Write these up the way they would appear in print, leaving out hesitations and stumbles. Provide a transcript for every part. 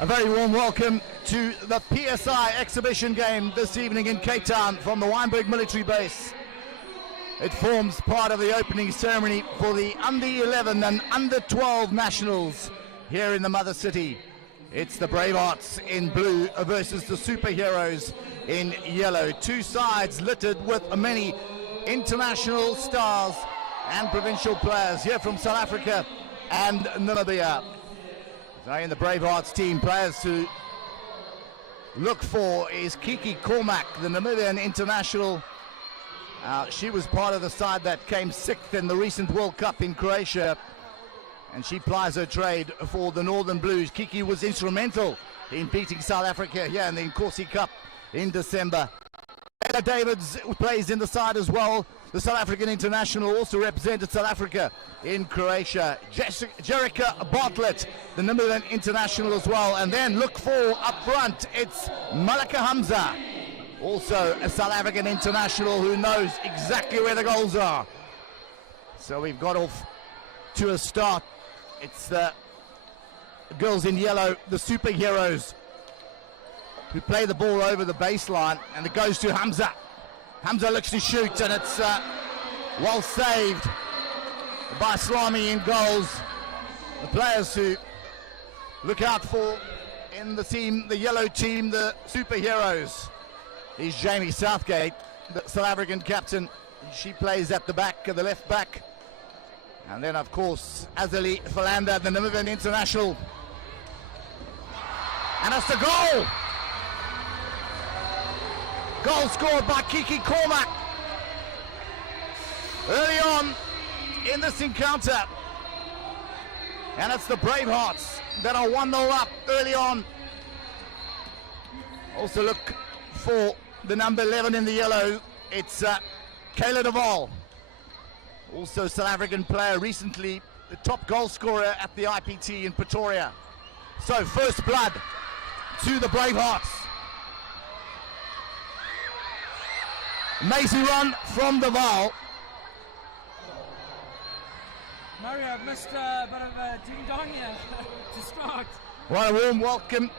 A very warm welcome to the PSI exhibition game this evening in Cape Town from the Wynberg military base. It forms part of the opening ceremony for the under-11 and under-12 nationals here in the mother city. It's the Bravehearts in blue versus the superheroes in yellow. Two sides littered with many international stars and provincial players here from South Africa and Namibia. So in the Bravehearts team, players to look for is Kiki Cormack, the Namibian international. She was part of the side that came sixth in the recent World Cup in Croatia, and she plies her trade for the Northern Blues. Kiki was instrumental in beating South Africa here in the Nkosi Cup in December. Ella Davids plays in the side as well. The South African international also represented South Africa in Croatia. Jerica Bartlett, the Namibian international as well. And then look for up front, it's Malaka Hamza, also a South African international who knows exactly where the goals are. So we've got off to a start. It's the girls in yellow, the superheroes, who play the ball over the baseline, and it goes to Hamza. Hamza looks to shoot, and it's well saved by Slami in goals. The players who look out for in the team, the yellow team, the superheroes, is Jamie Southgate, the South African captain. She plays at the back, the left back. And then, of course, Azali Falanda, the Namibian international. And that's the goal! Goal scored by Kiki Cormack early on in this encounter. And it's the Bravehearts that are 1-0 up early on. Also look for the number 11 in the yellow. It's Kayla Duvall. Also South African player, recently the top goal scorer at the IPT in Pretoria. So first blood to the Bravehearts. Amazing run from Duvall. Mario, I've missed a bit of a ding-dong here to start. Well, a warm welcome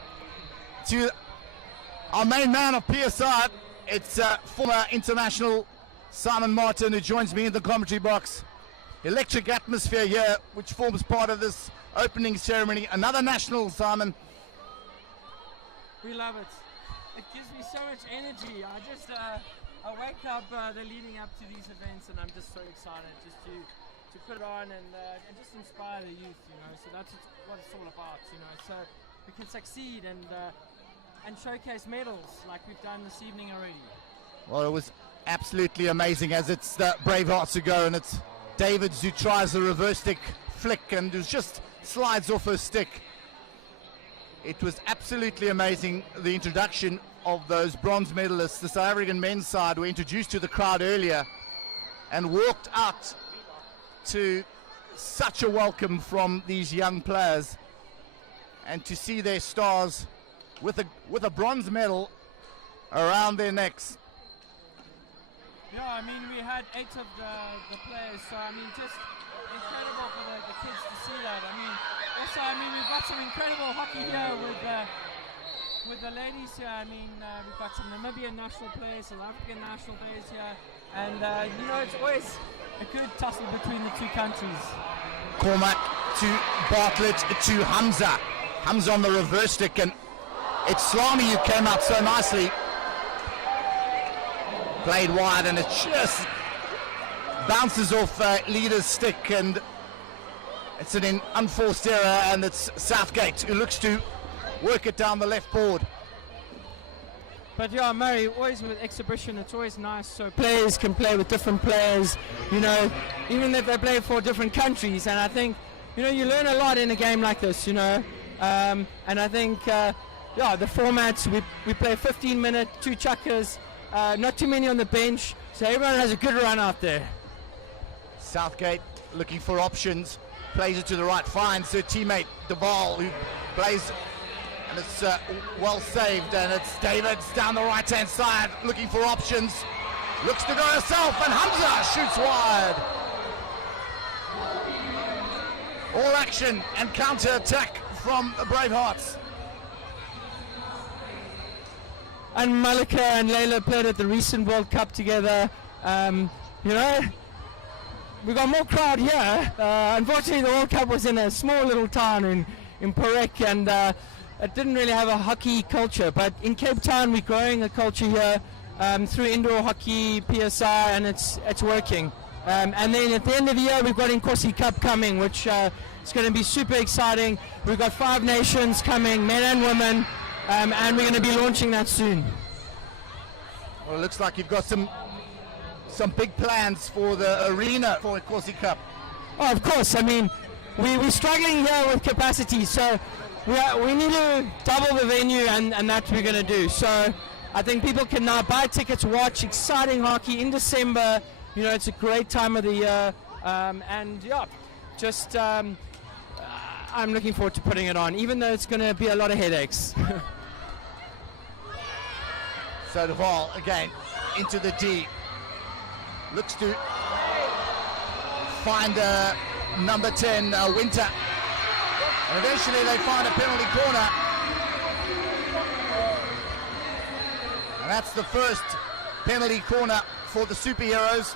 to our main man of PSI. It's former international Simon Martin, who joins me in the commentary box. Electric atmosphere here, which forms part of this opening ceremony. Another national, Simon. We love it. It gives me so much energy. I wake up the leading up to these events, and I'm just so excited just to put it on and just inspire the youth, you know. So that's what it's all about, you know. So we can succeed and showcase medals like we've done this evening already. Well, it was absolutely amazing, as it's the Bravehearts who go, and it's Davids who tries a reverse stick flick and who just slides off her stick. It was absolutely amazing, the introduction of those bronze medalists. The South African men's side were introduced to the crowd earlier and walked out to such a welcome from these young players, and to see their stars with a bronze medal around their necks. Yeah, I mean, we had 8 of the players, so I mean, just incredible for the kids to see that. I mean, also, I mean, we've got some incredible hockey here with the ladies here. I mean, we've got some Namibian national players, South African national players here, and you know, it's always a good tussle between the two countries. Cormack to Bartlett to Hamza. Hamza on the reverse stick, and it's Slami who came out so nicely. Played wide, and it just bounces off leader's stick, and it's an unforced error, and it's Southgate who looks to work it down the left board. But yeah, Murray, always with exhibition, it's always nice so players can play with different players, you know, even if they play for different countries. And I think, you know, you learn a lot in a game like this, you know. And I think, yeah, the formats, we play 15-minute, 2 chuckers, not too many on the bench, so everyone has a good run out there. Southgate looking for options, plays it to the right, finds her teammate Duvall, who plays, and it's well saved, and it's Davids down the right-hand side looking for options, looks to go herself, and Hamza shoots wide. All action and counter-attack from the Bravehearts. and Malika and Layla played at the recent World Cup together. You know, we got more crowd here. Unfortunately, the World Cup was in a small little town in Porek, and it didn't really have a hockey culture. But in Cape Town, we're growing a culture here through indoor hockey, PSI, and it's working. And then at the end of the year, we've got Nkosi Cup coming, which is going to be super exciting. We've got 5 nations coming, men and women, and we're going to be launching that soon. Well, it looks like you've got some big plans for the arena for Nkosi Cup. Oh, of course. I mean, we're struggling here with capacity, so we need to double the venue, and that we're going to do. So I think people can now buy tickets, watch exciting hockey in December. You know, it's a great time of the year, and yeah, just I'm looking forward to putting it on, even though it's going to be a lot of headaches. So the ball again into the D, looks to find number 10 Winter, and eventually they find a penalty corner, and that's the first penalty corner for the superheroes.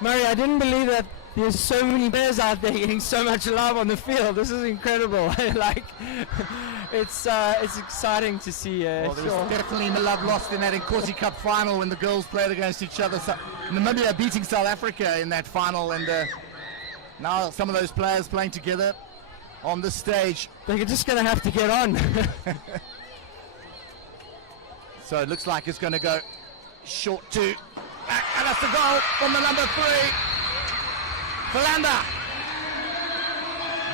Murray, I didn't believe that there's so many players out there getting so much love on the field. This is incredible. Like, it's exciting to see. Well, there was definitely no love lost in that Nkosi Cup final when the girls played against each other. So, Namibia beating South Africa in that final, and now some of those players playing together on the stage. They're just going to have to get on. So it looks like it's going to go short 2, and that's the goal from the number 3, Philander,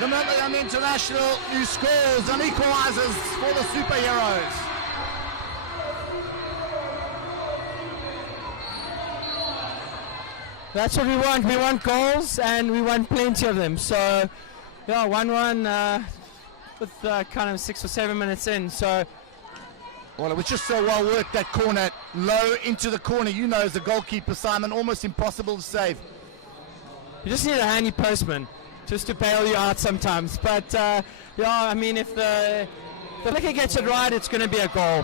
the Namibian international, who scores and equalizes for the superheroes. That's what we want. We want goals, and we want plenty of them. So, yeah, 1-1 with kind of 6 or 7 minutes in. So. Well, it was just so well worked, that corner, low into the corner. You know, as a goalkeeper, Simon, almost impossible to save. You just need a handy postman just to bail you out sometimes. But, yeah, I mean, if the licker gets it right, it's going to be a goal.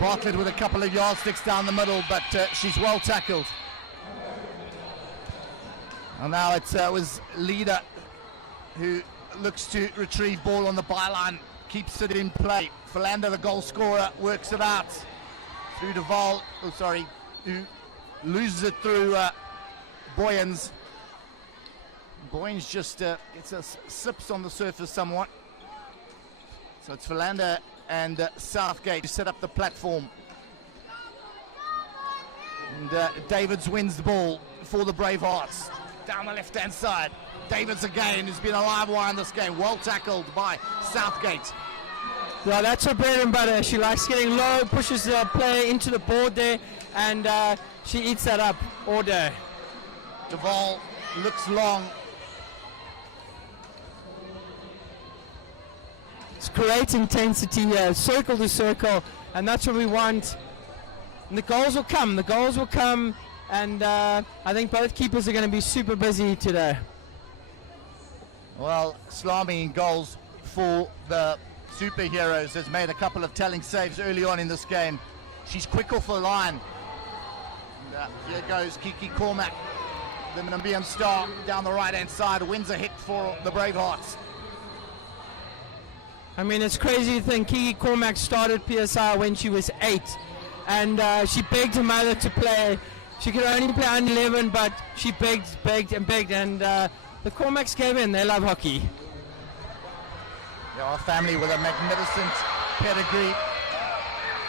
Bartlett with a couple of yardsticks down the middle, but she's well tackled. And now it was Leader who looks to retrieve ball on the byline, keeps it in play. Philander, the goal scorer, works it out through Duval, who loses it through Boyens. Boyens just gets sips on the surface somewhat. So it's Philander and Southgate who set up the platform. And Davids wins the ball for the Bravehearts. Down the left-hand side. Davids again, who's been a live wire in this game. Well tackled by Southgate. Yeah, that's her bread and butter. She likes getting low, pushes the player into the board there, and she eats that up all day. Duval looks long. It's great intensity here, circle to circle, and that's what we want. And the goals will come. The goals will come, and I think both keepers are going to be super busy today. Well, Slami in goals for the superheroes has made a couple of telling saves early on in this game. She's quick off the line. And, here goes Kiki Cormack, the Namibian star, down the right-hand side, wins a hit for the Bravehearts. I mean, it's crazy to think Kiki Cormack started PSI when she was 8, and she begged her mother to play. She could only play under 11, but she begged, and the Cormacks gave in. They love hockey. Yeah, a family with a magnificent pedigree.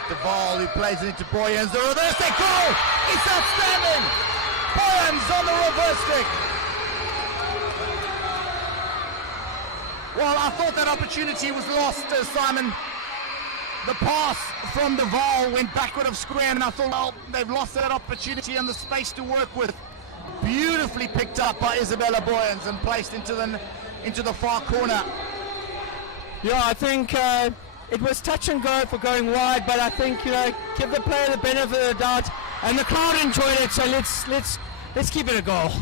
Duval, who plays it into Boyens. The reverse stick goal! It's outstanding! Boyens on the reverse stick. Well, I thought that opportunity was lost, Simon. The pass from Duval went backward of square, and I thought, well, they've lost that opportunity and the space to work with. Beautifully picked up by Isabella Boyens and placed into the far corner. Yeah, I think it was touch and go for going wide, but I think, you know, give the player the benefit of the doubt, and the crowd enjoyed it. So let's keep it a goal.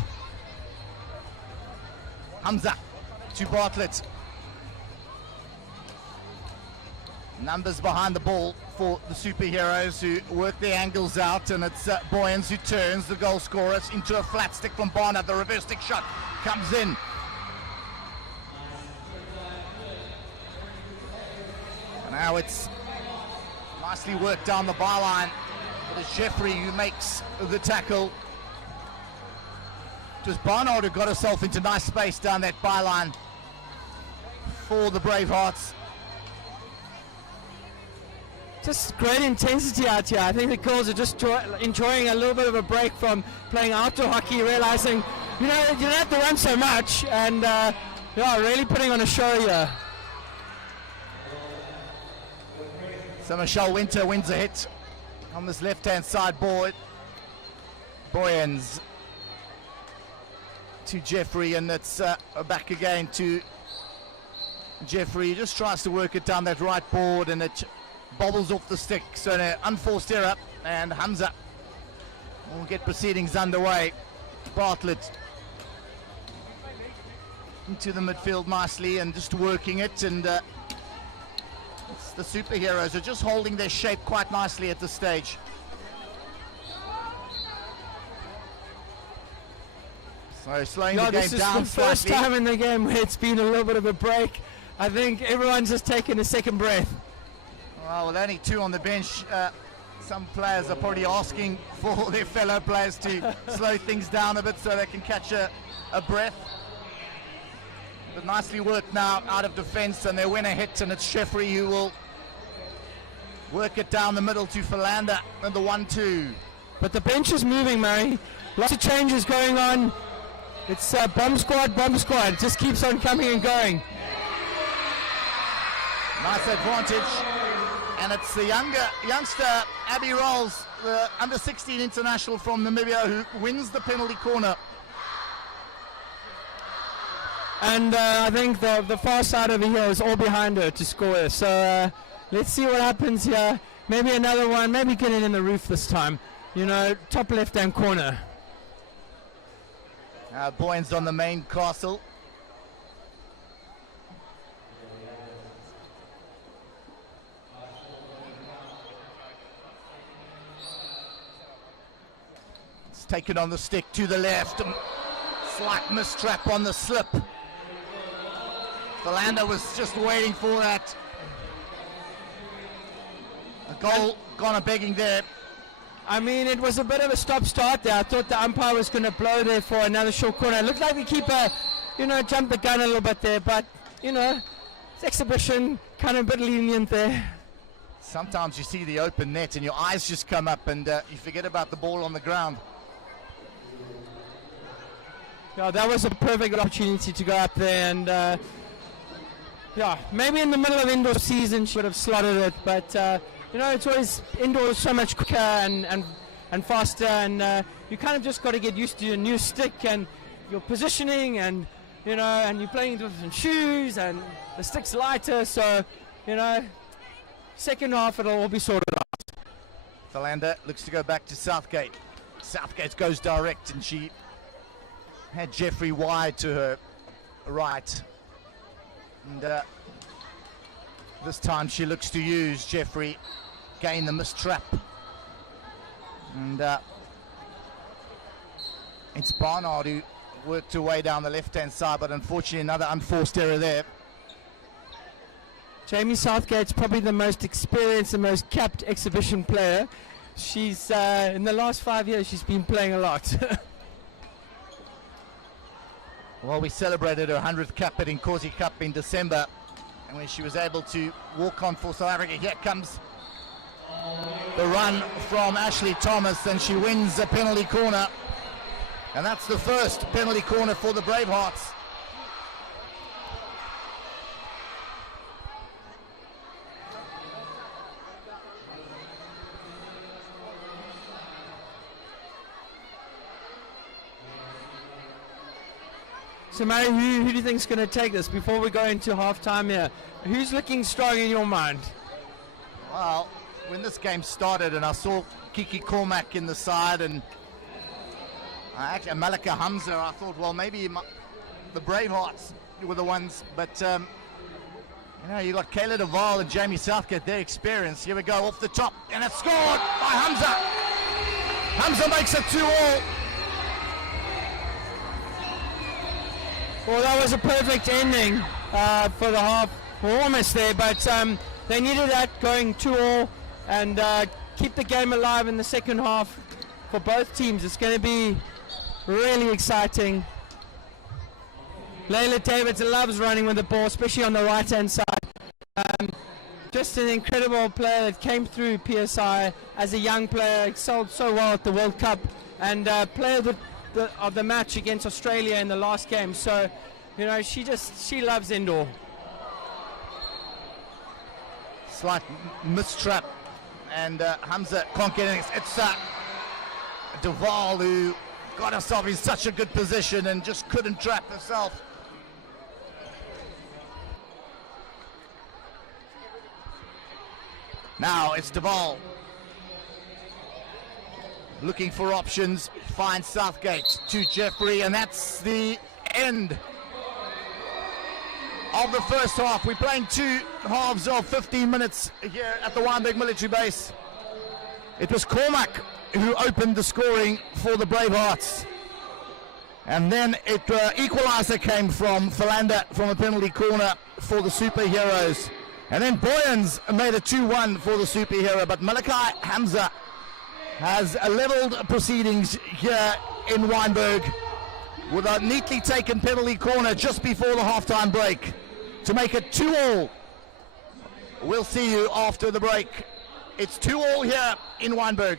Hamza to Bartlett. Numbers behind the ball for the superheroes who work their angles out, and it's Boyens who turns, the goal scorer, into a flat stick from Barnard. The reverse stick shot comes in. Now it's nicely worked down the byline. It is Jeffrey who makes the tackle. Just Barnard who got herself into nice space down that byline for the Bravehearts. Just great intensity out here. I think the girls are just enjoying a little bit of a break from playing outdoor hockey, realizing, you know, you don't have to run so much, and yeah, really putting on a show here. So Michelle Winter wins a hit on this left-hand side board. Boyens to Jeffrey, and it's back again to Jeffrey. He just tries to work it down that right board, and it bobbles off the stick. So an unforced error, and Hamza will get proceedings underway. Bartlett into the midfield nicely and just working it, and it's the superheroes are just holding their shape quite nicely at this stage. So slowing the game this is down the first slightly. time in the game where it's been a little bit of a break. I think everyone's just taking a second breath. Well, with only two on the bench, some players are probably asking for their fellow players to slow things down a bit so they can catch a breath. But nicely worked now out of defence, and they win a hit, and it's Jeffrey who will work it down the middle to Philander and the 1-2. But the bench is moving, Murray. Lots of changes going on. It's bomb squad. It just keeps on coming and going. Nice advantage. And it's the youngster, Abby Rolls, the under-16 international from Namibia, who wins the penalty corner. And I think the far side over here is all behind her to score. So let's see what happens here. Maybe another one, maybe get it in the roof this time. You know, top left-hand corner. Boyens on the main castle. It's taken on the stick to the left. Slight mistrap on the slip. Philander was just waiting for that. A goal gone a begging there. I mean, it was a bit of a stop-start there. I thought the umpire was going to blow there for another short corner. It looked like the keeper, you know, jumped the gun a little bit there, but, you know, it's exhibition, kind of a bit lenient there. Sometimes you see the open net and your eyes just come up, and you forget about the ball on the ground. Yeah, that was a perfect opportunity to go up there, and yeah, maybe in the middle of indoor season she would have slotted it, but you know, it's always indoors so much quicker and faster, and you kind of just got to get used to your new stick and your positioning, and you know, and you're playing with different shoes, and the stick's lighter, so you know, second half it'll all be sorted out. Philander looks to go back to Southgate. Southgate goes direct, and she had Jeffrey wide to her right, and this time she looks to use Jeffrey, gain the mistrap, and it's Barnard who worked her way down the left-hand side, but unfortunately another unforced error there. Jamie Southgate's probably the most experienced and most capped exhibition player. She's in the last 5 years she's been playing a lot. Well, we celebrated her 100th cap at Nkosi Cup in December, and when she was able to walk on for South Africa, here comes the run from Ashley Thomas, and she wins a penalty corner, and that's the first penalty corner for the Bravehearts. So, Mary, who do you think is going to take this before we go into half-time here? Who's looking strong in your mind? Well, when this game started and I saw Kiki Cormack in the side and actually Malika Hamza, I thought, well, maybe the Bravehearts were the ones, but You know, you got Kayla Duvall and Jamie Southgate, their experience. Here we go, off the top, and it's scored by Hamza. Hamza makes it 2-2. Well, that was a perfect ending for the half. We're almost there, but they needed that going 2-2 and keep the game alive in the second half for both teams. It's going to be really exciting. Layla Davids loves running with the ball, especially on the right-hand side. Just an incredible player that came through PSI as a young player, excelled so well at the World Cup, and player of the match against Australia in the last game. So, you know, she loves indoor. Slight mistrap, and Hamza can't get anything. It's Duvall who got herself in such a good position and just couldn't trap herself. Now it's Duvall looking for options, finds Southgate to Jeffrey, and that's the end of the first half. We're playing two halves of 15 minutes here at the Wynberg military base. It was Cormac who opened the scoring for the Bravehearts, and then equaliser came from Philander from a penalty corner for the Superheroes, and then Boyens made a 2-1 for the Superhero, but Malachi Hamza has levelled proceedings here in Wynberg with a neatly taken penalty corner just before the halftime break to make it 2-2. We'll see you after the break. It's 2-2 here in Wynberg.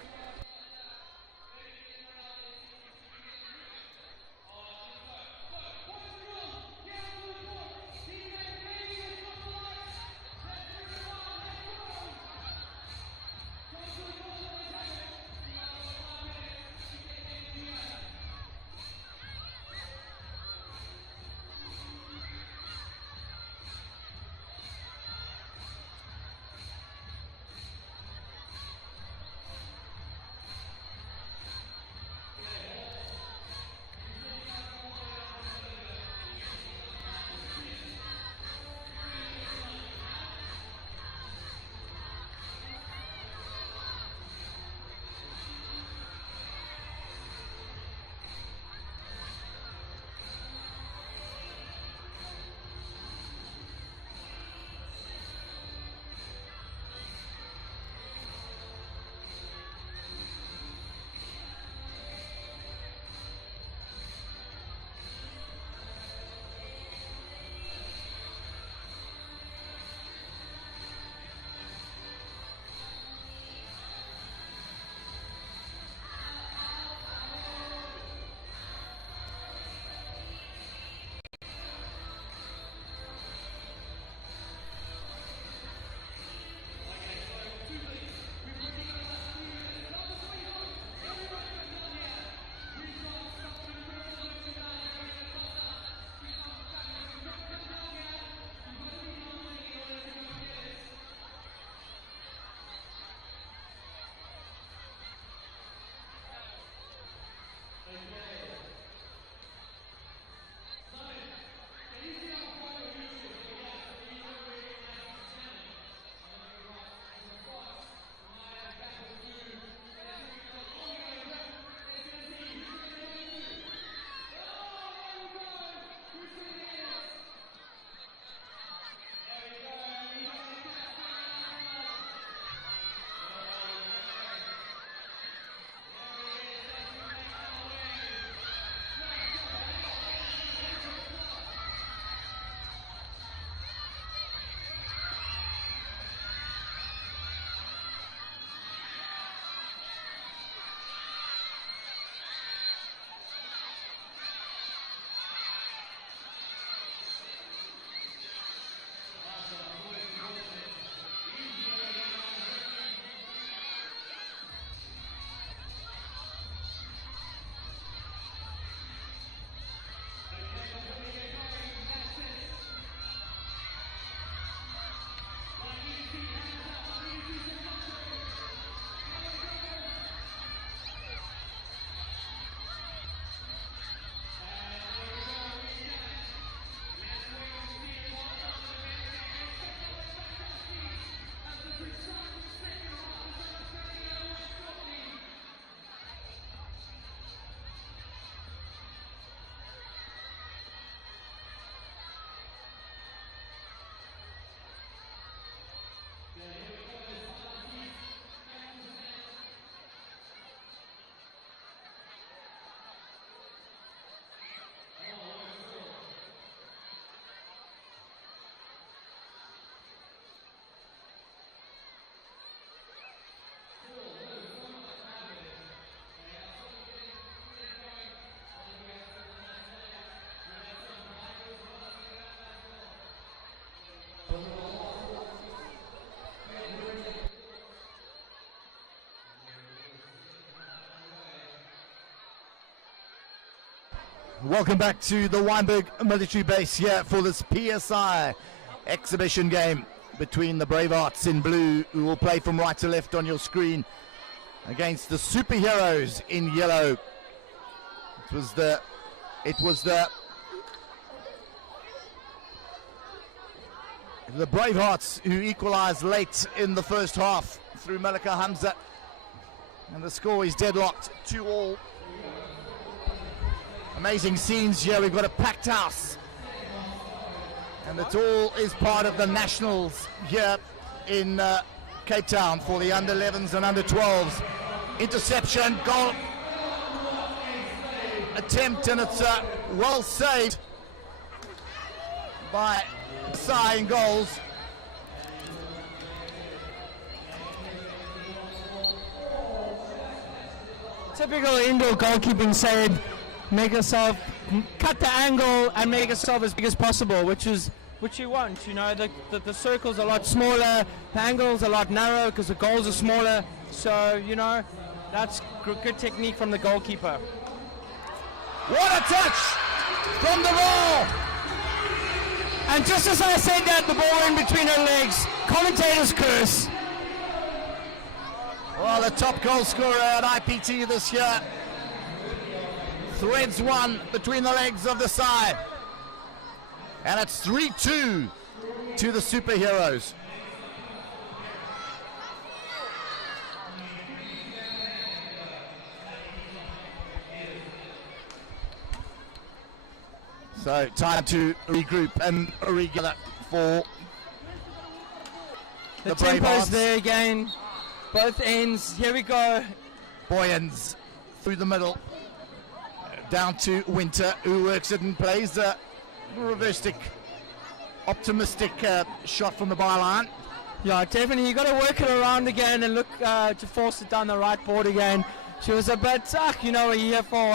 Welcome back to the Weinberg military base here for this PSI exhibition game between the Bravehearts in blue, who will play from right to left on your screen, against the Superheroes in yellow. It was the Bravehearts who equalized late in the first half through Malika Hamza, and the score is deadlocked 2-2. Amazing scenes here. We've got a packed house, and it all is part of the nationals here in Cape Town for the under 11s and under 12s. Interception, goal attempt, and it's well saved by Sai in goals. Typical indoor goalkeeping save. Make yourself cut the angle and make yourself as big as possible, which you want. You know, the circle's a lot smaller, the angle's a lot narrower because the goals are smaller. So, you know, that's good technique from the goalkeeper. What a touch from the ball! And just as I said that, the ball went between her legs. Commentators curse. Well, the top goal scorer at IPT this year threads one between the legs of the side. And it's 3-2 to the Superheroes. So time to regroup and regather for the tempo's there again. Both ends. Here we go. Boyens through the middle. Down to Winter, who works it and plays a reverstic, optimistic shot from the byline. Yeah, definitely. You got to work it around again and look to force it down the right board again. She was a bit, you know, a year for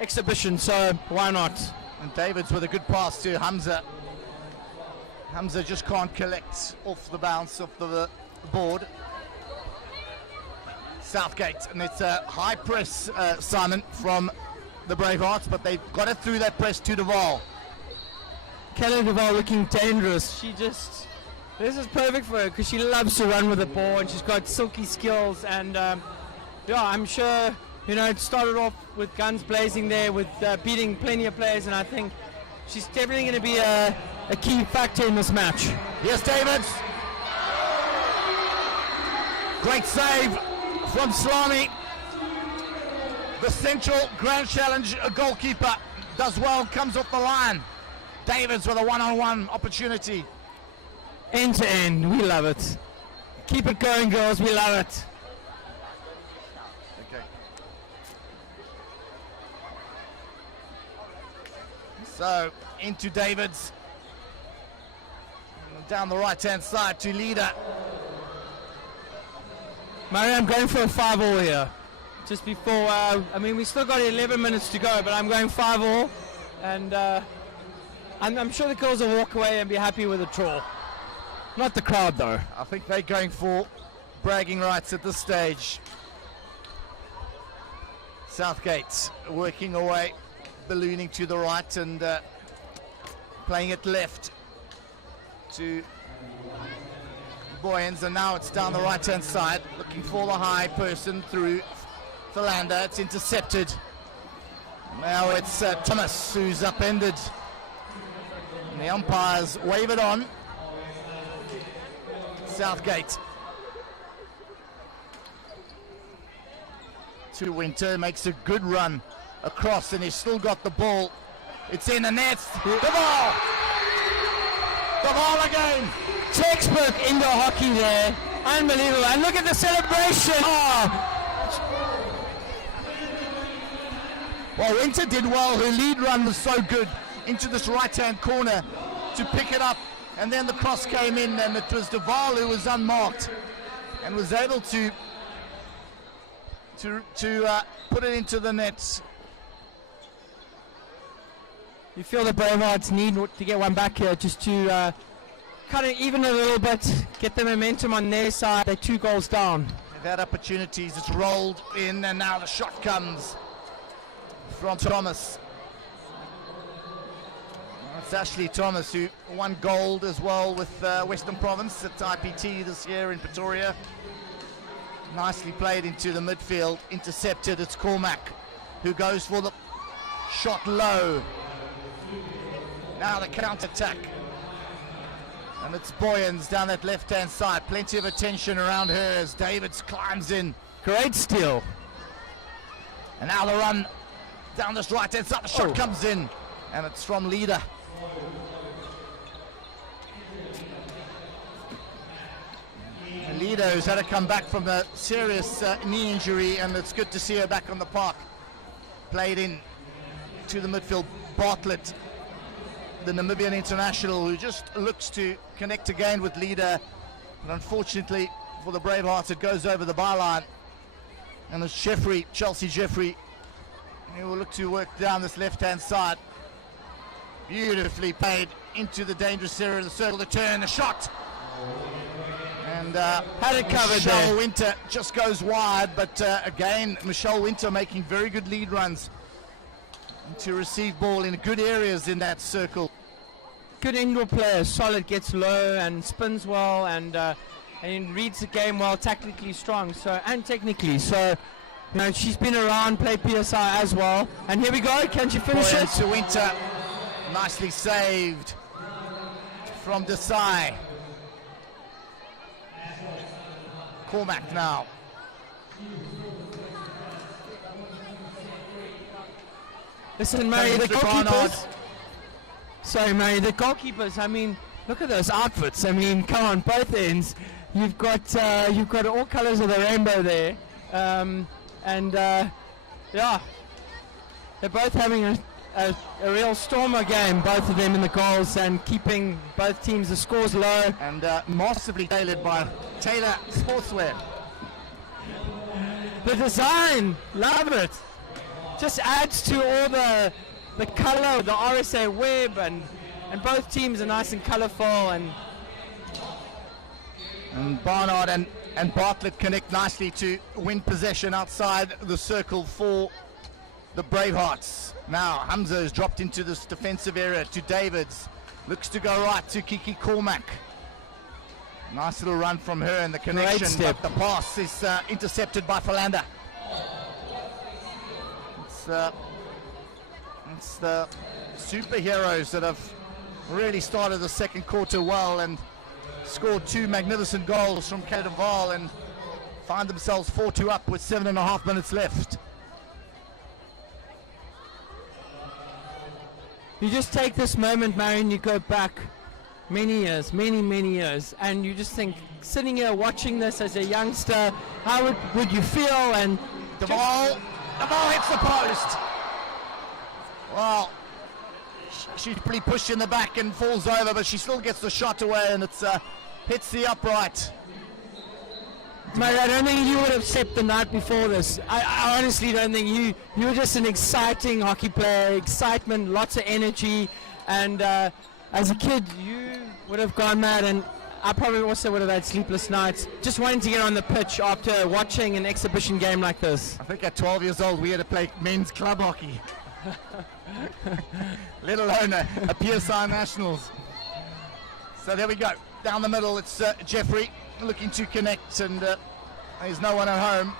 exhibition, so why not? And Davids with a good pass to Hamza. Hamza just can't collect off the bounce of the board. Southgate, and it's a high press, Simon, from the Bravehearts, but they've got it through that press to Duval. Kelly Duval looking dangerous. This is perfect for her because she loves to run with the ball and she's got silky skills, and yeah, I'm sure, you know, it started off with guns blazing there with beating plenty of players, and I think she's definitely going to be a key factor in this match. Yes, Davids. Great save from Slami. The Central Grand Challenge goalkeeper does well, comes off the line. Davids with a one-on-one opportunity. End to end, we love it. Keep it going, girls, we love it. Okay. So, into Davids. Down the right-hand side to Leader. Mary, I'm going for a 5-all here. Just before, I mean, we still got 11 minutes to go, but I'm going 5-all. And I'm sure the girls will walk away and be happy with a draw. Not the crowd, though. I think they're going for bragging rights at this stage. Southgate working away, ballooning to the right and playing it left to Boyens, and now it's down the right-hand side, looking for the high person through Philander. It's intercepted. Now it's Thomas who's upended. And the umpires wave it on. Southgate to Winter, makes a good run across, and he's still got the ball. It's in the net. The ball! The ball again! Textbook indoor hockey there. Unbelievable. And look at the celebration. Oh. Well, Winter did well. Her lead run was so good into this right-hand corner to pick it up. And then the cross came in, and it was Duval who was unmarked and was able to put it into the net. You feel the Bravehearts need to get one back here just to kind of even a little bit, get the momentum on their side. They're 2 goals down. They've had opportunities. It's rolled in, and now the shot comes from Thomas. It's Ashley Thomas, who won gold as well with Western Province at IPT this year in Pretoria. Nicely played into the midfield, intercepted. It's Cormac who goes for the shot low. Now the counter-attack. And it's Boyens down that left-hand side. Plenty of attention around her as Davids climbs in. Great steal. And now the run down this right-hand side. The shot comes in, and it's from Leader. Leader, who's had to come back from a serious knee injury, and it's good to see her back on the park. Played in to the midfield. Bartlett, the Namibian international, who just looks to connect again with Leader, but unfortunately for the Bravehearts it goes over the byline, and it's Jeffrey, Chelsea Jeffrey, who will look to work down this left-hand side. Beautifully played into the dangerous area of the circle. The turn, the shot, and had it covered Michelle there. Winter just goes wide, but again Michelle Winter making very good lead runs to receive ball in good areas in that circle. Good indoor player, solid, gets low and spins well, and reads the game well, tactically strong, so and technically. So, you know, she's been around, played PSI as well. And here we go. Can she finish it? To Winter, nicely saved from Desai. Cormac now. Listen, Mary, the Barnard. goalkeepers. Sorry, Mary, the goalkeepers. I mean, look at those outfits. I mean, come on, both ends. You've got all colours of the rainbow there, yeah, they're both having a real stormer game, both of them in the goals, and keeping both teams the scores low. And massively tailored by Taylor Sportswear. The design, love it. Just adds to all the colour of the RSA web, and both teams are nice and colourful, and Barnard and Bartlett connect nicely to win possession outside the circle for the Bravehearts. Now Hamza has dropped into this defensive area to Davids. Looks to go right to Kiki Cormac. Nice little run from her and the connection, but the pass is intercepted by Philander. It's the superheroes that have really started the second quarter well and scored two magnificent goals from Cadaval and find themselves 4-2 up with 7.5 minutes left. you just take this moment, Marion, you go back many years, many years, and you just think, sitting here watching this as a youngster, how would you feel? And The ball hits the post. Well, she's pretty pushed in the back and falls over, but she still gets the shot away, and it's hits the upright. Mate, I don't think you would have stepped the night before this. I honestly don't think you were just an exciting hockey player, excitement, lots of energy, and as a kid you would have gone mad, and I probably also would have had sleepless nights just wanting to get on the pitch after watching an exhibition game like this. I think at 12 years old we had to play men's club hockey. Let alone a PSI Nationals. So there we go. Down the middle it's Jeffrey looking to connect, and there's no one at home.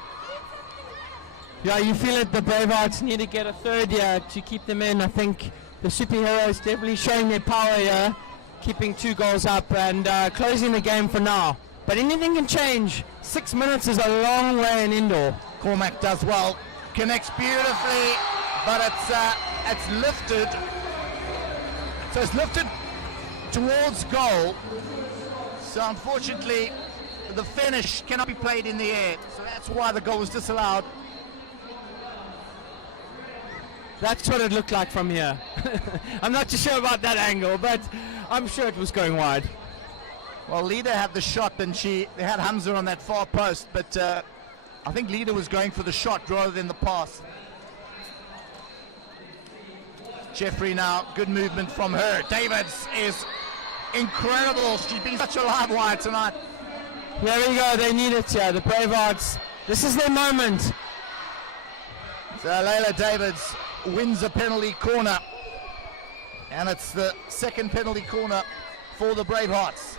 Yeah, you feel it, the Bravehearts need to get a third year to keep them in. I think the superheroes definitely showing their power here, keeping 2 goals up and closing the game for now. But anything can change. 6 minutes is a long way in indoor. Cormac does well, connects beautifully, but it's lifted. So it's lifted towards goal. So unfortunately, the finish cannot be played in the air. So that's why the goal was disallowed. That's what it looked like from here. I'm not too sure about that angle, but I'm sure it was going wide. Well, Lida had the shot, and they had Hamza on that far post, but I think Lida was going for the shot rather than the pass. Jeffrey now, good movement from her. Davids is incredible. She's been such a live wire tonight. There we go, they need it here. The Bravehearts, this is their moment. So Layla Davids wins a penalty corner. And it's the second penalty corner for the Bravehearts.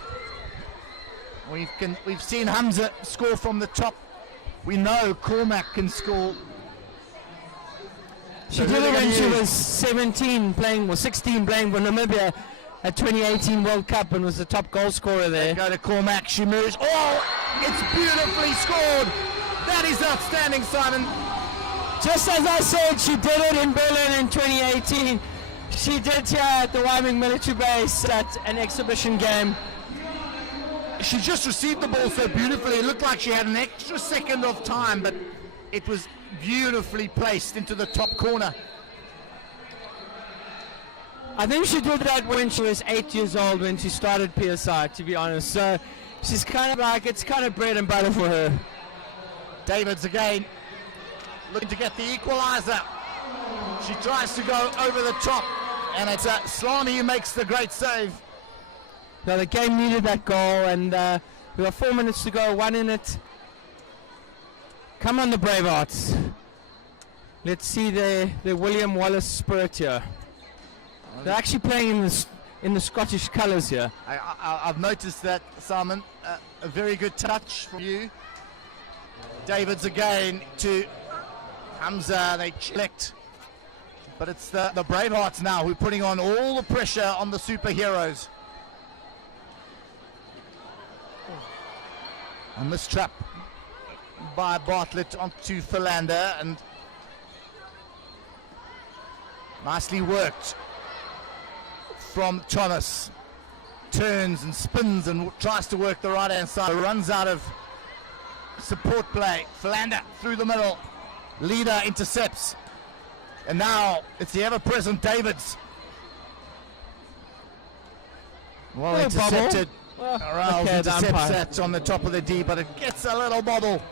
We've seen Hamza score from the top. We know Cormac can score. She did it when she was 16 playing for Namibia at 2018 World Cup and was the top goal scorer there. Go to Cormac, she moves. Oh, it's beautifully scored. That is outstanding, Simon. Just as I said, she did it in Berlin in 2018. She did here at the Wyoming military base at an exhibition game. She just received the ball so beautifully. It looked like she had an extra second of time, but it was beautifully placed into the top corner. I think she did that when she was 8 years old when she started PSI, to be honest. So she's kind of like, it's kind of bread and butter for her. Davids again, looking to get the equalizer. She tries to go over the top, and it's Slani who makes the great save. So the game needed that goal, and we have 4 minutes to go, 1 in it. Come on, the Bravehearts. Let's see the William Wallace spirit here. They're actually playing in the Scottish colours here. I've noticed that, Simon. A very good touch from you. Davids again to Hamza. They collect. But it's the Bravehearts now who are putting on all the pressure on the superheroes. And this trap by Bartlett onto Philander, and nicely worked from Thomas. Turns and spins and tries to work the right hand side, runs out of support play. Philander through the middle, Leader intercepts, and now it's the ever-present Davids. Well intercepted. Rouse intercepts that on the top of the D, but it gets a little bobble.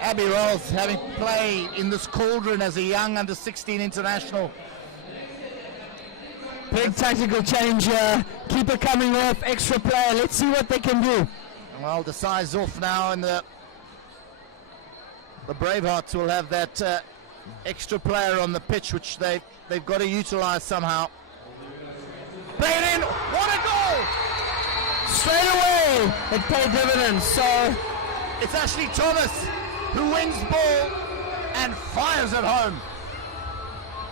Abby Rolls, having played in this cauldron as a young under-16 international. Big tactical change here. Keeper coming off, extra player. Let's see what they can do. Well, the size off now, and the Bravehearts will have that extra player on the pitch, which they've got to utilize somehow. Play it in. What a goal! Straight away, it paid dividends. So it's Ashley Thomas who wins ball and fires it home.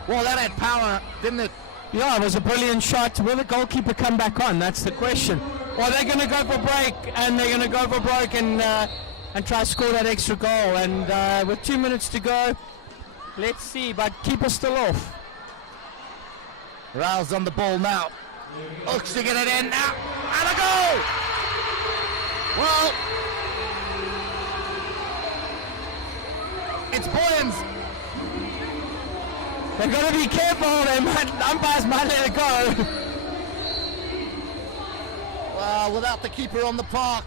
Well, that had power, didn't it? Yeah, it was a brilliant shot. Will the goalkeeper come back on? That's the question. Or they're going to go for break, and they're going to go for broke and try to score that extra goal. And with 2 minutes to go, let's see. But keeper still off. Rouse on the ball now. Looks to get it in now. And a goal! Well, it's Boyens. They've got to be careful. Umpires might let it go. Well, without the keeper on the park,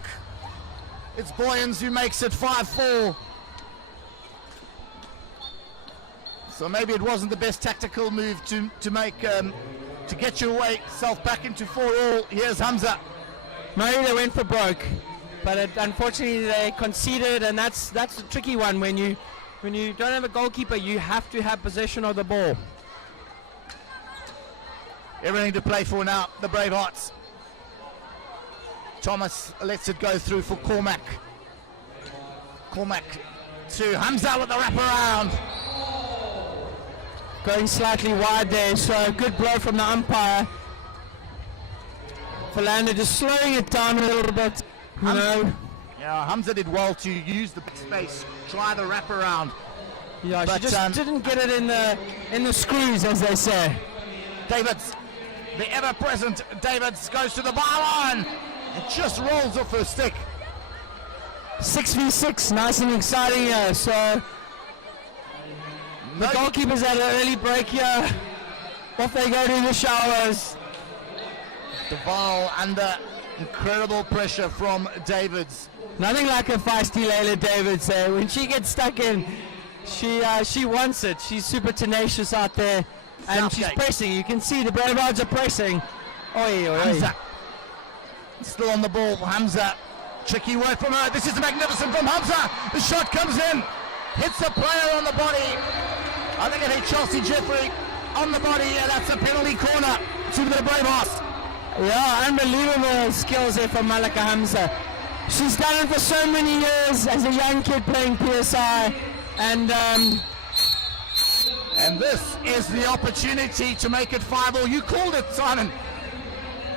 it's Boyens who makes it 5-4. So maybe it wasn't the best tactical move to make to get yourself back into 4-4. Here's Hamza. Maybe they went for broke, but unfortunately they conceded, and that's a tricky one. When you don't have a goalkeeper, you have to have possession of the ball. Everything to play for now, the Bravehearts. Thomas lets it go through for Cormac. Cormac to Hamza with the wraparound. Going slightly wide there, so a good blow from the umpire. Philander just slowing it down a little bit. Yeah, Hamza did well to use the space, try the wraparound. Yeah, but she just didn't get it in the screws, as they say. Davids, the ever-present Davids, goes to the byline. It just rolls off her stick. 6v6, nice and exciting here. So the goalkeepers had an early break here. Off they go to the showers. Duval under incredible pressure from Davids. Nothing like a feisty Layla Davids. When she gets stuck in, she wants it. She's super tenacious out there, and she's pressing. You can see the Bravehearts are pressing. Oi, oi, Hamza still on the ball. Hamza, tricky work from her. This is magnificent from Hamza. The shot comes in, hits the player on the body. I think it hit Chelsea Jeffrey. on the body, and that's a penalty corner to the Bravehearts. Yeah, unbelievable skills there from Malika Hamza. She's done it for so many years as a young kid playing PSI, and this is the opportunity to make it 5-all. You called it, Simon.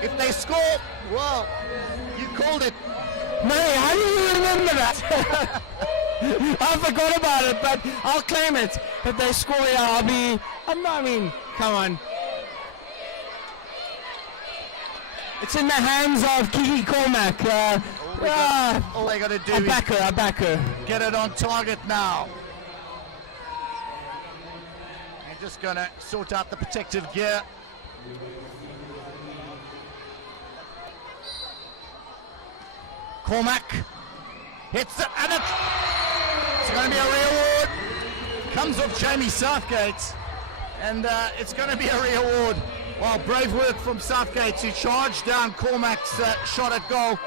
If they score, well, you called it. Mary, how do you remember that? I forgot about it, but I'll claim it. If they score, yeah, I mean, come on. It's in the hands of Kiki Cormac. All they got to do I is back her. get it on target now. They're just going to sort out the protective gear. Cormac hits it, and it's going to be a re-award. Comes off Jamie Southgate, and it's going to be a re-award. Well, brave work from Southgate to charge down Cormac's shot at goal.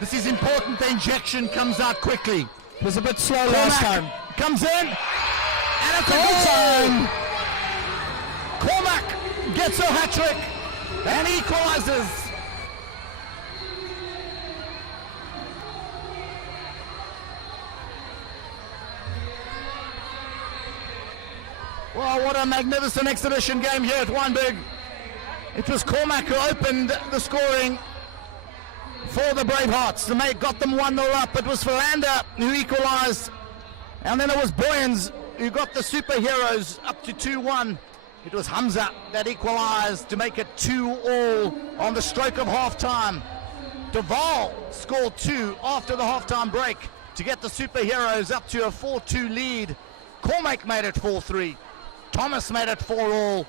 This is important. The injection comes out quickly. It was a bit slow last time. Comes in, and it's a goal time. Cormac gets a hat-trick and equalizes. Well, what a magnificent exhibition game here at Wynberg. It was Cormac who opened the scoring for the Bravehearts. The mate got them 1-0 up. It was Philander who equalised. And then it was Boyens who got the superheroes up to 2-1. It was Hamza that equalised to make it 2-all on the stroke of half-time. Duval scored 2 after the half-time break to get the superheroes up to a 4-2 lead. Cormac made it 4-3. Thomas made it 4-all.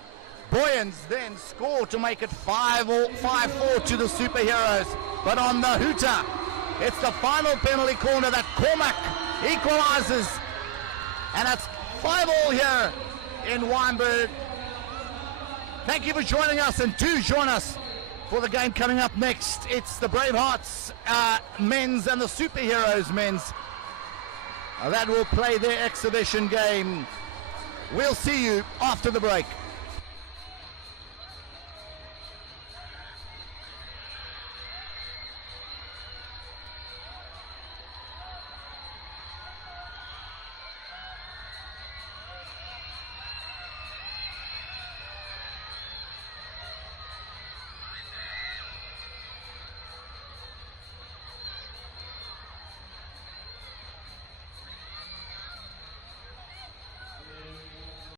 Boyens then scored to make it 5-4 to the superheroes. But on the hooter, it's the final penalty corner that Cormac equalises. And it's 5-all here in Wynberg. Thank you for joining us, and do join us for the game coming up next. It's the Bravehearts men's and the superheroes men's that will play their exhibition game. We'll see you after the break.